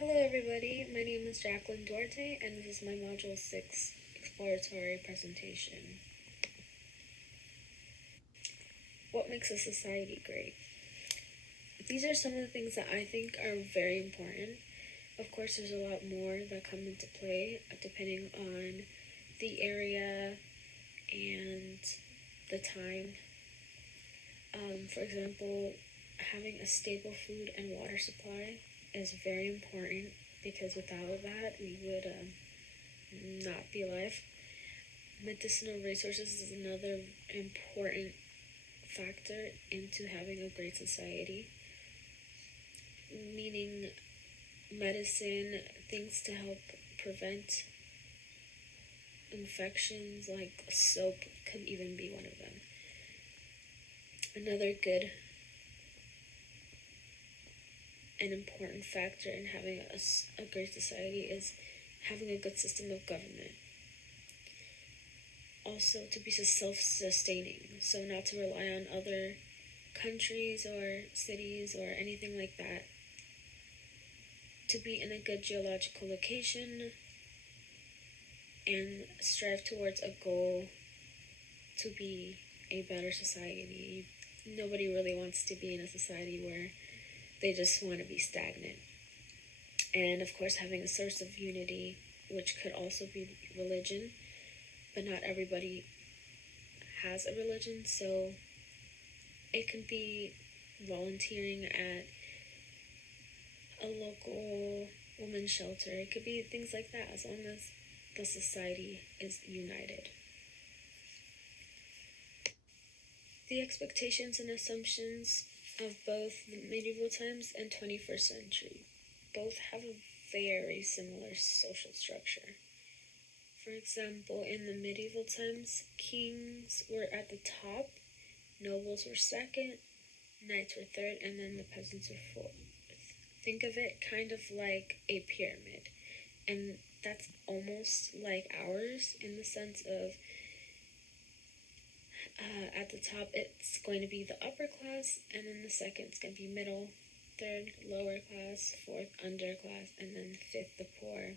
Hello everybody, my name is Jacqueline Duarte and this is my Module 6 exploratory presentation. What makes a society great? These are some of the things that I think are very important. Of course, there's a lot more that come into play depending on the area and the time. For example, having a stable food and water supply is very important because without that, we would not be alive. Medicinal resources is another important factor into having a great society, meaning medicine, things to help prevent infections, like soap could even be one of them. Another good and important factor in having a great society is having a good system of government. Also, to be self-sustaining, so not to rely on other countries or cities or anything like that. To be in a good geological location and strive towards a goal to be a better society. Nobody really wants to be in a society where they just want to be stagnant. And of course, having a source of unity, which could also be religion, but not everybody has a religion, so it can be volunteering at a local women's shelter. It could be things like that, as long as the society is united. The expectations and assumptions of both the medieval times and 21st century both have a very similar social structure. For example, in the medieval times, kings were at the top, nobles were second, knights were third, and then the peasants were fourth. Think of it kind of like a pyramid, and that's almost like ours in the sense of at the top it's going to be the upper class, and then the second it's going to be middle, third lower class, fourth underclass, and then fifth the poor.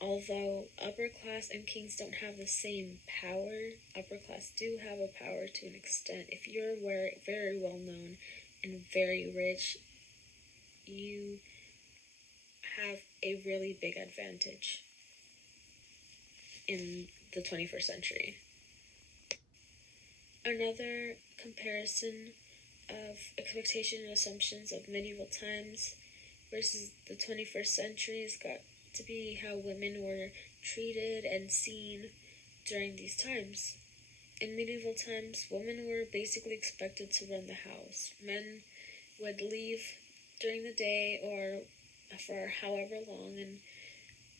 Although upper class and kings don't have the same power, upper class do have a power to an extent. If you're very well known and very rich, you have a really big advantage in the 21st century. Another comparison of expectation and assumptions of medieval times versus the 21st century has got to be how women were treated and seen during these times. In medieval times, women were basically expected to run the house. Men would leave during the day or for however long and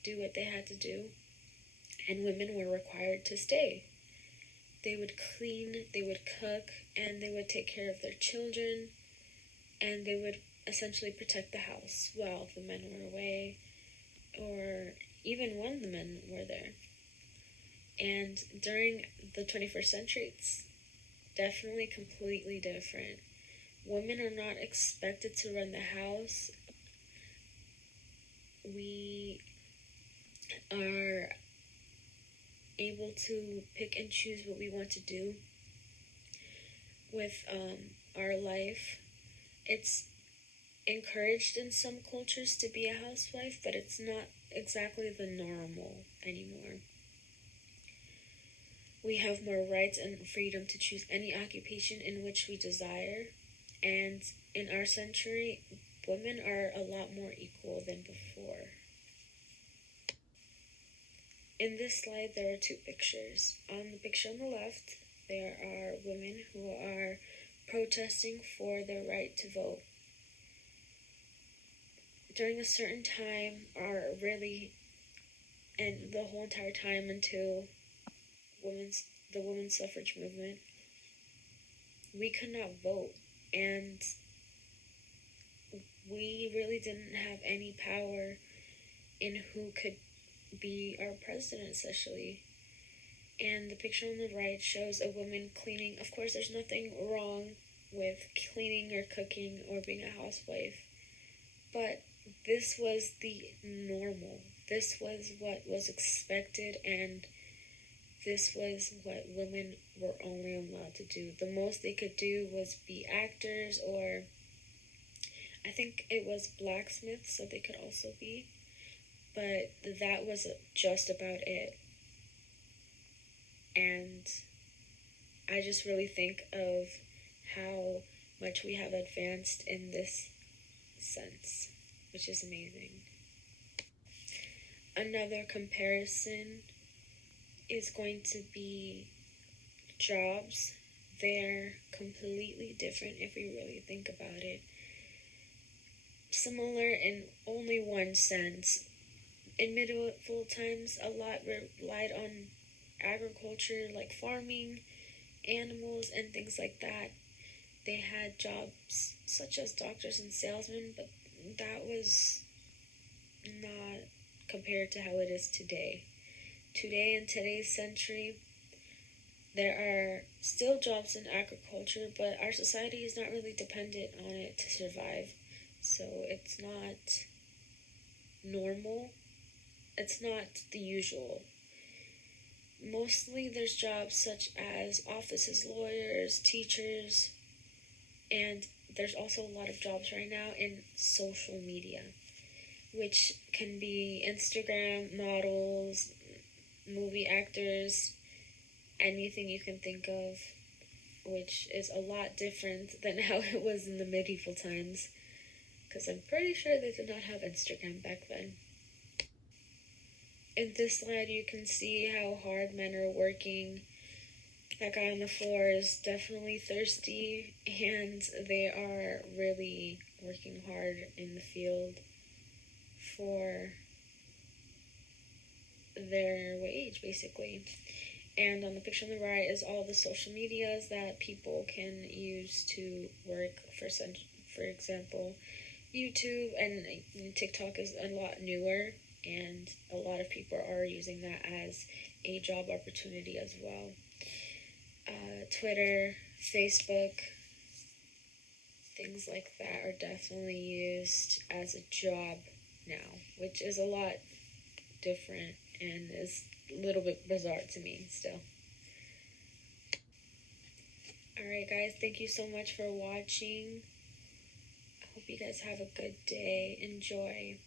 do what they had to do, and women were required to stay. They would clean, they would cook, and they would take care of their children, and they would essentially protect the house while the men were away, or even when the men were there. And during the 21st century, it's definitely completely different. Women are not expected to run the house. We are able to pick and choose what we want to do with our life. It's encouraged in some cultures to be a housewife, but it's not exactly the normal anymore. We have more rights and freedom to choose any occupation in which we desire, and in our century, women are a lot more equal than before. In this slide, there are two pictures. On the picture on the left, there are women who are protesting for their right to vote. During a certain time, and the whole entire time until the women's suffrage movement, we could not vote, and we really didn't have any power in who could be our president, essentially. And the picture on the right shows a woman cleaning. Of course, there's nothing wrong with cleaning or cooking or being a housewife, but this was the normal. This was what was expected, and this was what women were only allowed to do. The most they could do was be actors, or I think it was blacksmiths, so they could also be. But that was just about it. And I just really think of how much we have advanced in this sense, which is amazing. Another comparison is going to be jobs. They're completely different if we really think about it. Similar in only one sense. In medieval times, a lot relied on agriculture, like farming, animals, and things like that. They had jobs such as doctors and salesmen, but that was not compared to how it is today. Today, in today's century, there are still jobs in agriculture, but our society is not really dependent on it to survive. So it's not normal. It's not the usual. Mostly there's jobs such as offices, lawyers, teachers, and there's also a lot of jobs right now in social media, which can be Instagram models, movie actors, anything you can think of, which is a lot different than how it was in the medieval times, because I'm pretty sure they did not have Instagram back then. In this slide, you can see how hard men are working. That guy on the floor is definitely thirsty, and they are really working hard in the field for their wage, basically. And on the picture on the right is all the social medias that people can use to work. For example, YouTube and TikTok is a lot newer, and a lot of people are using that as a job opportunity as well. Twitter, Facebook, things like that are definitely used as a job now, which is a lot different and is a little bit bizarre to me still. Alright guys, thank you so much for watching. I hope you guys have a good day. Enjoy.